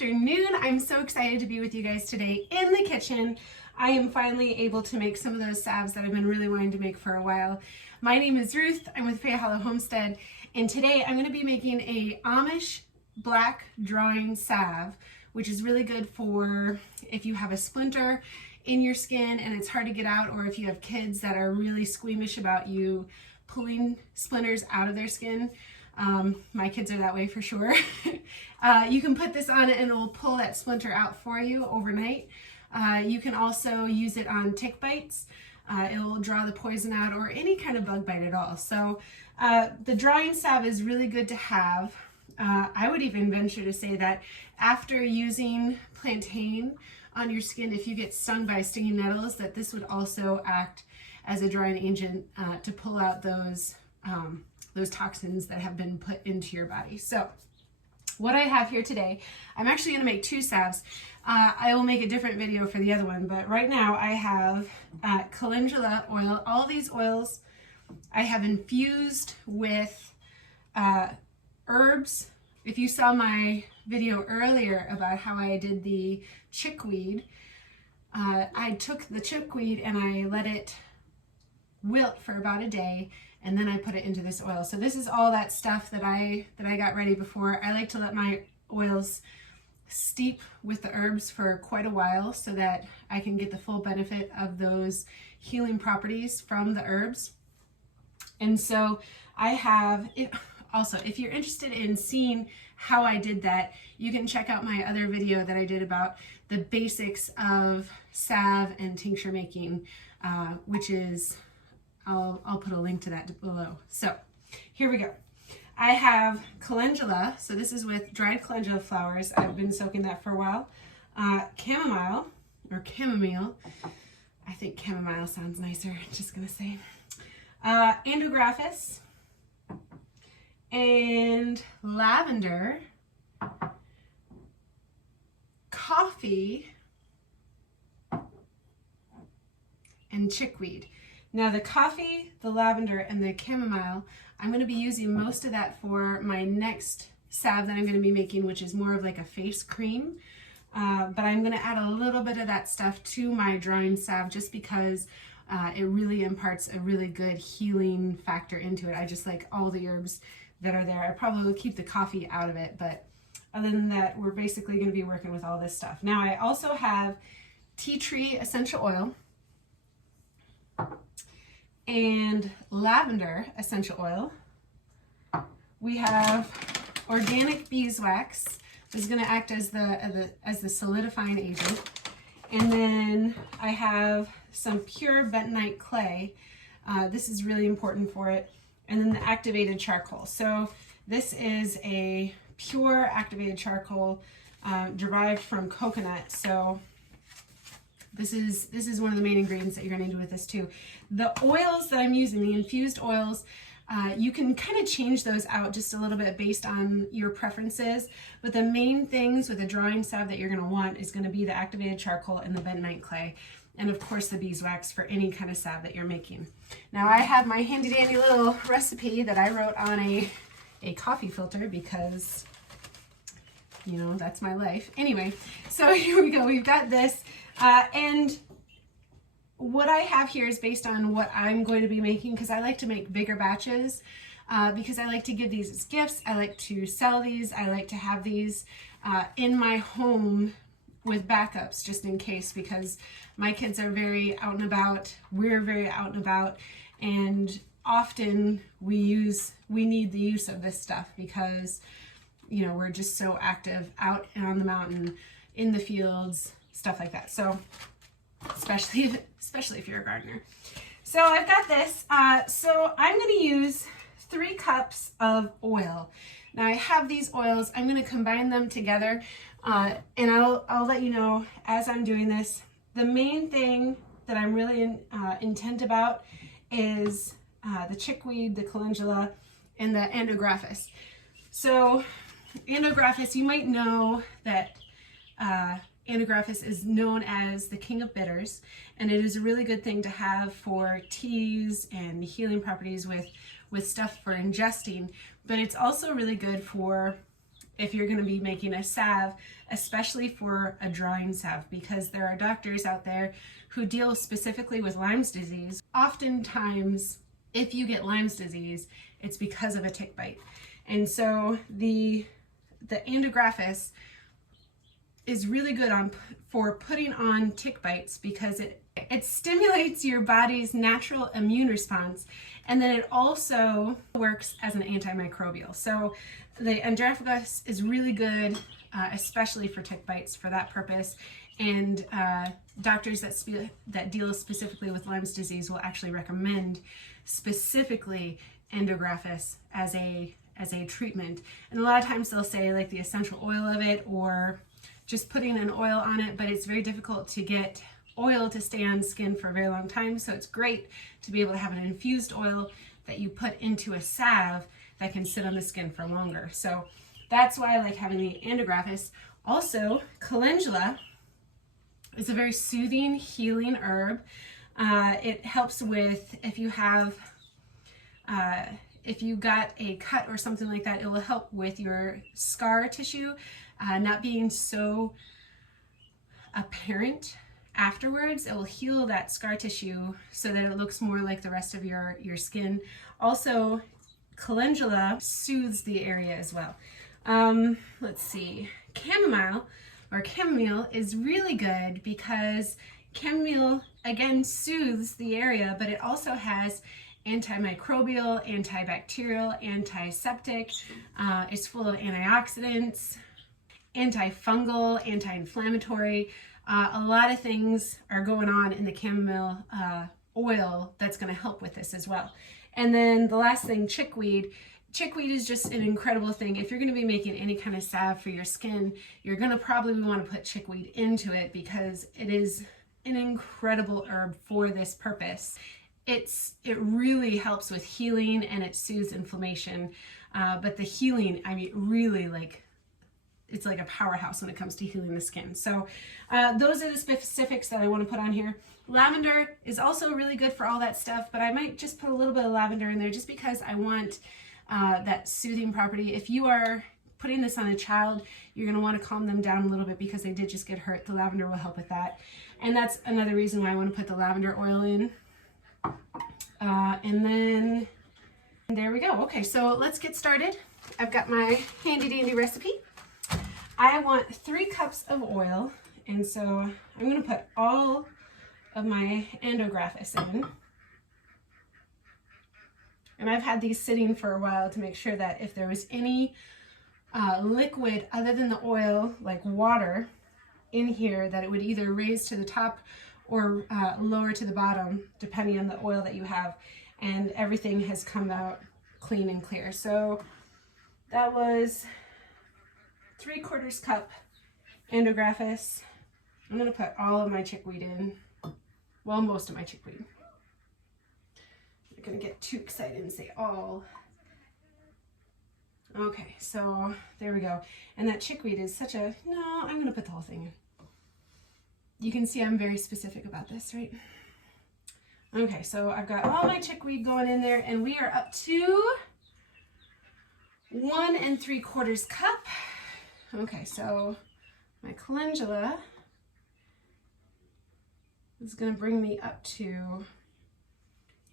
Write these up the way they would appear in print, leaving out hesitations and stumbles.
afternoon. I'm so excited to be with you guys today in the kitchen. I am finally able to make some of those salves that I've been really wanting to make for a while. My name is Ruth. I'm with Fay Hollow Homestead, and today I'm going to be making a Amish Black Drawing Salve, which is really good for if you have a splinter in your skin and it's hard to get out, or if you have kids that are really squeamish about you pulling splinters out of their skin. My kids are that way for sure. You can put this on it and it will pull that splinter out for you overnight. You can also use it on tick bites. It will draw the poison out, or any kind of bug bite at all. So the drawing salve is really good to have. I would even venture to say that after using plantain on your skin, if you get stung by stinging nettles, that this would also act as a drying agent to pull out those toxins that have been put into your body. So what I have here today, I'm actually going to make two salves. I will make a different video for the other one, but right now I have calendula oil. All these oils I have infused with herbs. If you saw my video earlier about how I did the chickweed, I took the chickweed and I let it wilt for about a day, and then I put it into this oil. So this is all that stuff that I got ready before. I like to let my oils steep with the herbs for quite a while so that I can get the full benefit of those healing properties from the herbs. And so I have it. Also, if you're interested in seeing how I did that, you can check out my other video that I did about the basics of salve and tincture making, which is, I'll put a link to that below. So here we go. I have calendula. So this is with dried calendula flowers. I've been soaking that for a while. Chamomile, or chamomile. I think chamomile sounds nicer, just gonna say. Andrographis and lavender, coffee, and chickweed. Now the coffee, the lavender, and the chamomile, I'm going to be using most of that for my next salve that I'm going to be making, which is more of like a face cream. But I'm going to add a little bit of that stuff to my drawing salve just because it really imparts a really good healing factor into it. I just like all the herbs that are there. I probably will keep the coffee out of it, but other than that, we're basically going to be working with all this stuff. Now I also have tea tree essential oil and lavender essential oil. We have organic beeswax. This is going to act as the solidifying agent. And then I have some pure bentonite clay. This is really important for it. And then the activated charcoal. So this is a pure activated charcoal derived from coconut. So this is one of the main ingredients that you're going to do with this too. The oils that I'm using, the infused oils, you can kind of change those out just a little bit based on your preferences. But the main things with a drawing salve that you're going to want is going to be the activated charcoal and the bentonite clay. And of course the beeswax for any kind of salve that you're making. Now I have my handy dandy little recipe that I wrote on a coffee filter because, you know, that's my life. Anyway, so here we go. We've got this. And what I have here is based on what I'm going to be making, because I like to make bigger batches, because I like to give these as gifts. I like to sell these. I like to have these in my home with backups just in case, because my kids are very out and about. We're very out and about, and often we need the use of this stuff because, you know, we're just so active out and on the mountain, in the fields, stuff like that. So especially if you're a gardener. So I've got this. So I'm going to use 3 cups of oil. Now I have these oils. I'm going to combine them together, and I'll let you know as I'm doing this. The main thing that I'm really intent about is the chickweed, the calendula, and the andrographis. So andrographis, you might know that andrographis is known as the king of bitters, and it is a really good thing to have for teas and healing properties with stuff for ingesting, but it's also really good for if you're going to be making a salve, especially for a drawing salve, because there are doctors out there who deal specifically with Lyme's disease. Oftentimes, if you get Lyme's disease, it's because of a tick bite. And so the andrographis is really good for putting on tick bites, because it stimulates your body's natural immune response, and then it also works as an antimicrobial. So the andrographis is really good, especially for tick bites, for that purpose. And doctors that deal specifically with Lyme's disease will actually recommend specifically andrographis as a treatment. And a lot of times they'll say like the essential oil of it, or just putting an oil on it, but it's very difficult to get oil to stay on skin for a very long time. So it's great to be able to have an infused oil that you put into a salve that can sit on the skin for longer. So that's why I like having the andrographis. Also, calendula is a very soothing, healing herb. It helps with, if you got a cut or something like that, it will help with your scar tissue not being so apparent afterwards. It will heal that scar tissue so that it looks more like the rest of your skin. Also, calendula soothes the area as well. Let's see, chamomile is really good, because chamomile again soothes the area, but it also has antimicrobial, antibacterial, antiseptic. It's full of antioxidants, antifungal, anti-inflammatory. A lot of things are going on in the chamomile oil that's going to help with this as well. And then the last thing, chickweed. Chickweed is just an incredible thing. If you're going to be making any kind of salve for your skin, you're going to probably want to put chickweed into it, because it is an incredible herb for this purpose. It really helps with healing, and it soothes inflammation. But the healing, I mean, really, like, it's like a powerhouse when it comes to healing the skin. So those are the specifics that I want to put on here. Lavender is also really good for all that stuff, but I might just put a little bit of lavender in there just because I want that soothing property. If you are putting this on a child, you're going to want to calm them down a little bit because they did just get hurt. The lavender will help with that. And that's another reason why I want to put the lavender oil in. And then there we go. Okay, so let's get started. I've got my handy dandy recipe. I want 3 cups of oil, and so I'm going to put all of my andrographis in. And I've had these sitting for a while to make sure that if there was any liquid other than the oil, like water, in here, that it would either raise to the top or lower to the bottom, depending on the oil that you have. And everything has come out clean and clear. So that was 3/4 cup andrographis. I'm going to put all of my chickweed in. Well, most of my chickweed. I'm going to get too excited and say all. Okay, so there we go. And that chickweed is such a, no, I'm going to put the whole thing in. You can see I'm very specific about this, right? Okay, so I've got all my chickweed going in there, and we are up to 1 3/4 cup. Okay, so my calendula is going to bring me up to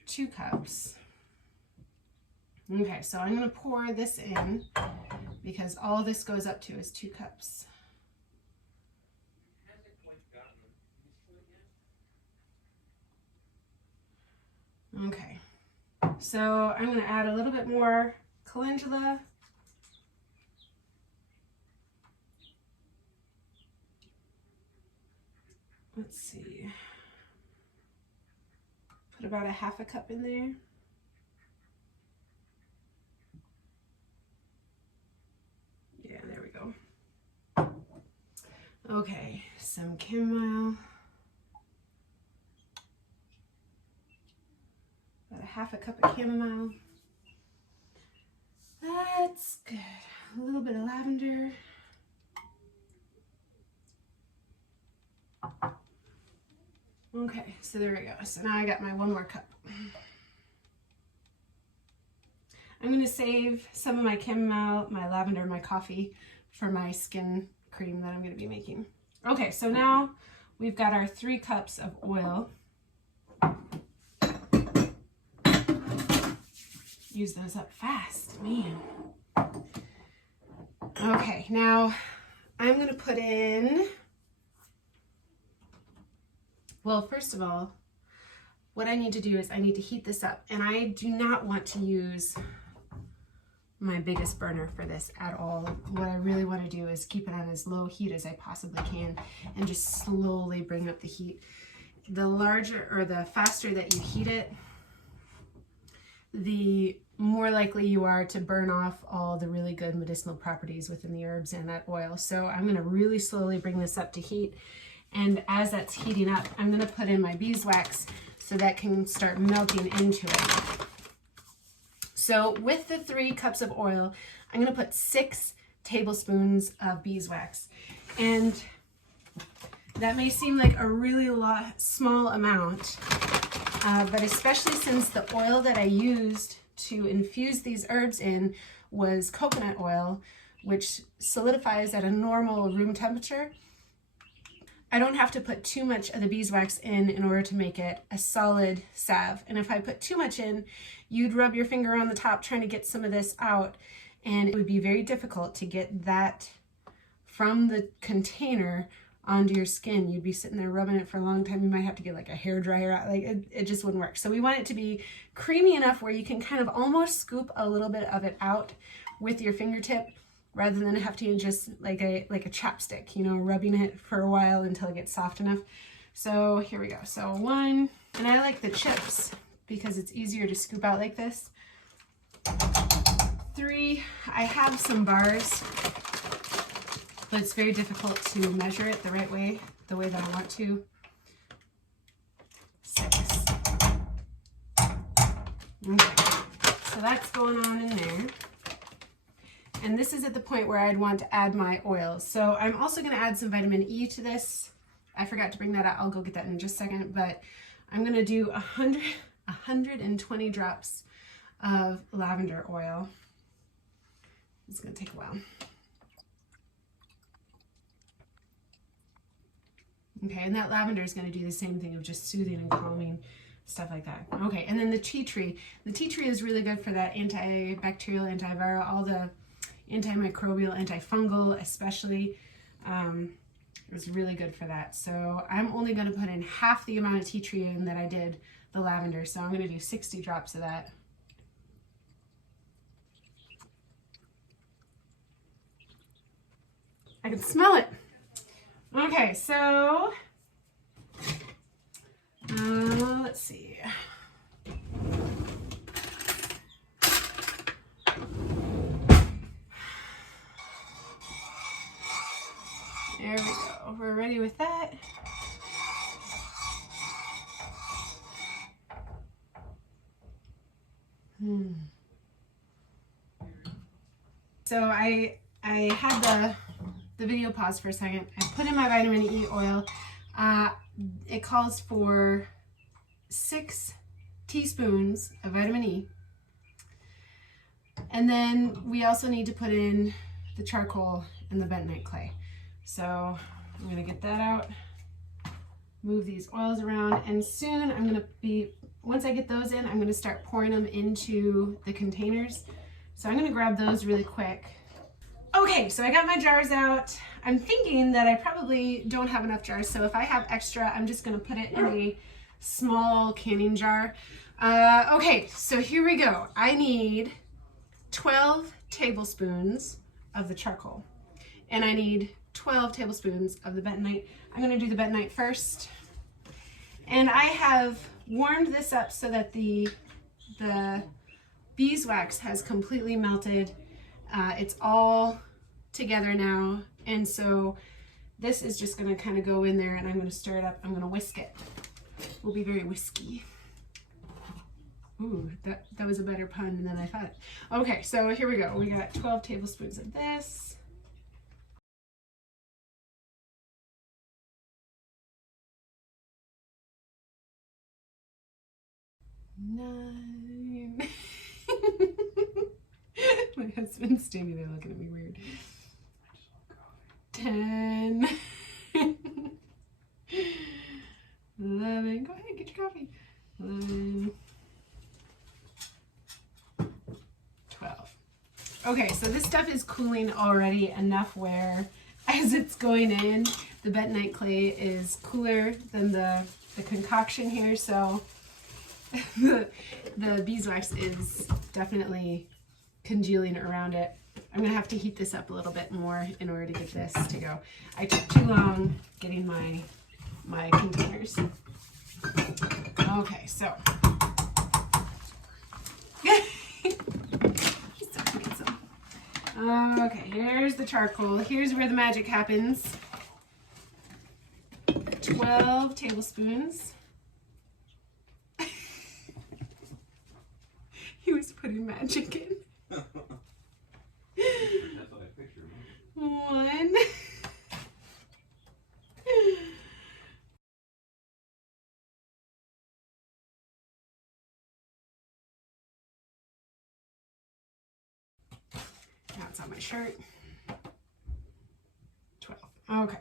2 cups. Okay, so I'm going to pour this in because all this goes up to is 2 cups. Okay, so I'm going to add a little bit more calendula. Let's see, put about a 1/2 cup in there. Yeah, there we go. Okay, some chamomile. About a 1/2 cup of chamomile. That's good. A little bit of lavender. Okay, so there we go. So now I got my 1 more cup. I'm going to save some of my chamomile, my lavender, my coffee for my skin cream that I'm going to be making. Okay, so now we've got our 3 cups of oil. Use those up fast, man. Okay, now I'm going to put in, well, first of all, what I need to do is I need to heat this up, and I do not want to use my biggest burner for this at all. What I really want to do is keep it on as low heat as I possibly can and just slowly bring up the heat. The larger or the faster that you heat it, the more likely you are to burn off all the really good medicinal properties within the herbs and that oil. So I'm going to really slowly bring this up to heat, and as that's heating up, I'm going to put in my beeswax so that can start melting into it. So with the 3 cups of oil, I'm going to put 6 tablespoons of beeswax. And that may seem like a really small amount, but especially since the oil that I used to infuse these herbs in was coconut oil, which solidifies at a normal room temperature, I don't have to put too much of the beeswax in order to make it a solid salve. And if I put too much in, you'd rub your finger on the top trying to get some of this out, and it would be very difficult to get that from the container onto your skin. You'd be sitting there rubbing it for a long time. You might have to get like a hair dryer out. Like it just wouldn't work. So we want it to be creamy enough where you can kind of almost scoop a little bit of it out with your fingertip, rather than have to just like a chopstick, you know, rubbing it for a while until it gets soft enough. So here we go. So 1, and I like the chips because it's easier to scoop out like this. 3, I have some bars, but it's very difficult to measure it the right way, the way that I want to. 6. Okay, so that's going on in there. And this is at the point where I'd want to add my oils. So I'm also going to add some vitamin E to this. I forgot to bring that out. I'll go get that in just a second. But I'm going to do 120 drops of lavender oil. It's going to take a while. Okay, and that lavender is going to do the same thing of just soothing and calming, stuff like that. Okay, and then the tea tree. The tea tree is really good for that antibacterial, antiviral, all the antimicrobial, antifungal especially. It was really good for that. So I'm only going to put in half the amount of tea tree in that I did the lavender. So I'm going to do 60 drops of that. I can smell it. Okay, so let's see. There we go. We're ready with that. So I had the video pause for a second. I put in my vitamin E oil. It calls for 6 teaspoons of vitamin E. And then we also need to put in the charcoal and the bentonite clay. So I'm going to get that out, move these oils around, and soon I'm going to be, once I get those in, I'm going to start pouring them into the containers. So I'm going to grab those really quick. Okay, so I got my jars out. I'm thinking that I probably don't have enough jars, so if I have extra, I'm just going to put it in a small canning jar. Okay, so here we go. I need 12 tablespoons of the charcoal, and I need 12 tablespoons of the bentonite. I'm going to do the bentonite first. And I have warmed this up so that the beeswax has completely melted. It's all together now. And so this is just going to kind of go in there, and I'm going to stir it up. I'm going to whisk it. We'll be very whisky. Ooh, that was a better pun than I thought. Okay, so here we go. We got 12 tablespoons of this. 9. My husband's standing there looking at me weird. 10, 11, go ahead, get your coffee, 11, 12. Okay, so this stuff is cooling already enough where as it's going in, the bentonite clay is cooler than the concoction here, so the beeswax is definitely congealing around it. I'm gonna have to heat this up a little bit more in order to get this to go. I took too long getting my containers. Okay, so okay, here's the charcoal. Here's where the magic happens. 12 tablespoons. He was putting magic in. That's what I pictured. 1. Now it's on my shirt. 12. Okay.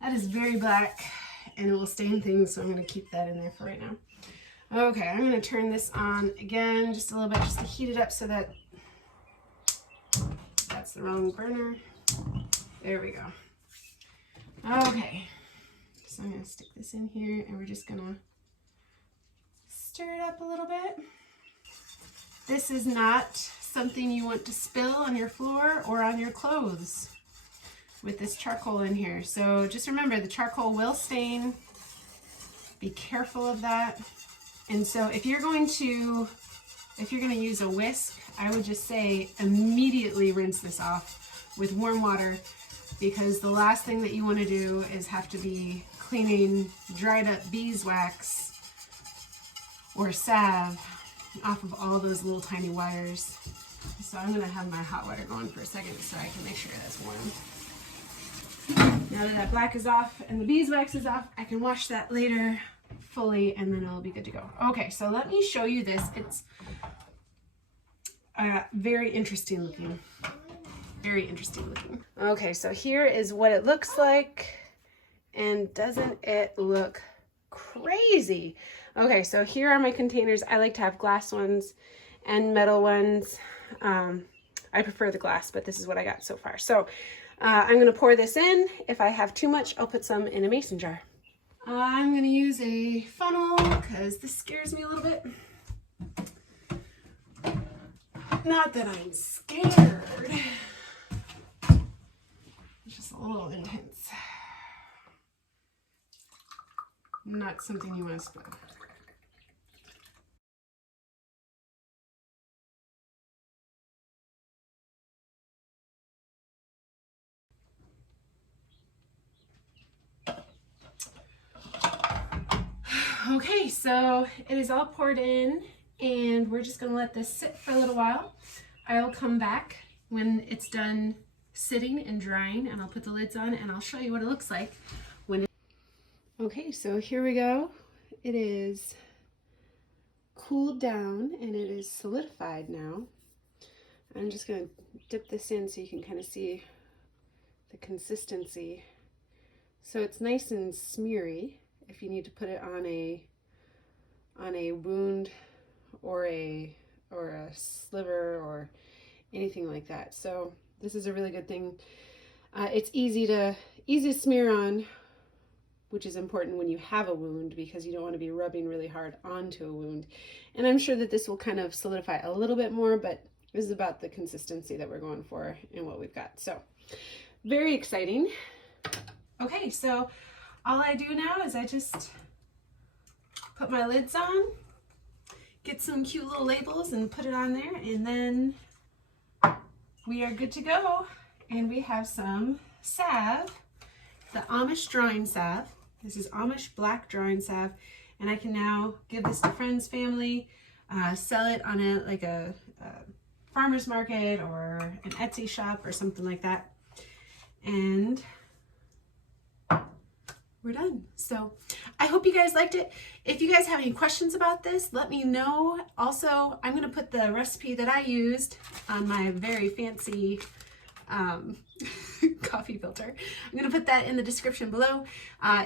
That is very black and it will stain things, so I'm going to keep that in there for right now. Okay, I'm going to turn this on again just a little bit just to heat it up so that that's the wrong burner. There we go. Okay, so I'm going to stick this in here and we're just going to stir it up a little bit. This is not something you want to spill on your floor or on your clothes with this charcoal in here. So just remember, the charcoal will stain. Be careful of that. And so if you're going to use a whisk, I would just say immediately rinse this off with warm water, because the last thing that you want to do is have to be cleaning dried up beeswax or salve off of all those little tiny wires. So I'm going to have my hot water going for a second so I can make sure that's warm. Now that black is off and the beeswax is off, I can wash that later fully and then it'll be good to go. Okay, so let me show you this. It's very interesting looking. Very interesting looking. Okay, so here is what it looks like. And doesn't it look crazy? Okay, so here are my containers. I like to have glass ones and metal ones. I prefer the glass, but this is what I got so far. So I'm going to pour this in. If I have too much, I'll put some in a mason jar. I'm going to use a funnel because this scares me a little bit. Not that I'm scared. It's just a little intense. Not something you want to spill. Okay, so it is all poured in and we're just going to let this sit for a little while. I'll come back when it's done sitting and drying and I'll put the lids on and I'll show you what it looks like when Okay, so here we go. It is cooled down and it is solidified now. I'm just going to dip this in so you can kind of see the consistency. So it's nice and smeary if you need to put it on a wound or a sliver or anything like that. So this is a really good thing. It's easy to smear on, which is important when you have a wound because you don't want to be rubbing really hard onto a wound. And I'm sure that this will kind of solidify a little bit more, but this is about the consistency that we're going for and what we've got. So very exciting. Okay, so all I do now is I just put my lids on, get some cute little labels and put it on there, and then we are good to go. And we have some salve, the Amish Drawing Salve. This is Amish Black Drawing Salve, and I can now give this to friends, family, sell it on a farmer's market or an Etsy shop or something like that. And we're done. So I hope you guys liked it. If you guys have any questions about this, let me know. Also, I'm going to put the recipe that I used on my very fancy coffee filter. I'm going to put that in the description below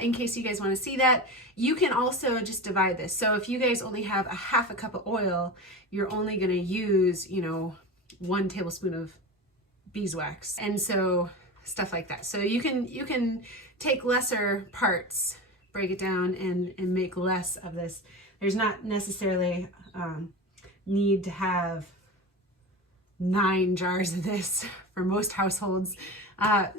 in case you guys want to see that. You can also just divide this. So if you guys only have a half a cup of oil, you're only going to use, you know, 1 tablespoon of beeswax. And so stuff like that. So you can take lesser parts, break it down, and make less of this. There's not necessarily need to have 9 jars of this for most households. But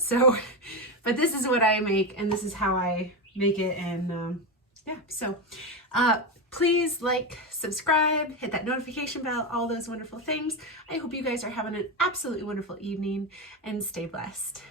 this is what I make, and this is how I make it. And yeah, so please like, subscribe, hit that notification bell, all those wonderful things. I hope you guys are having an absolutely wonderful evening, and stay blessed.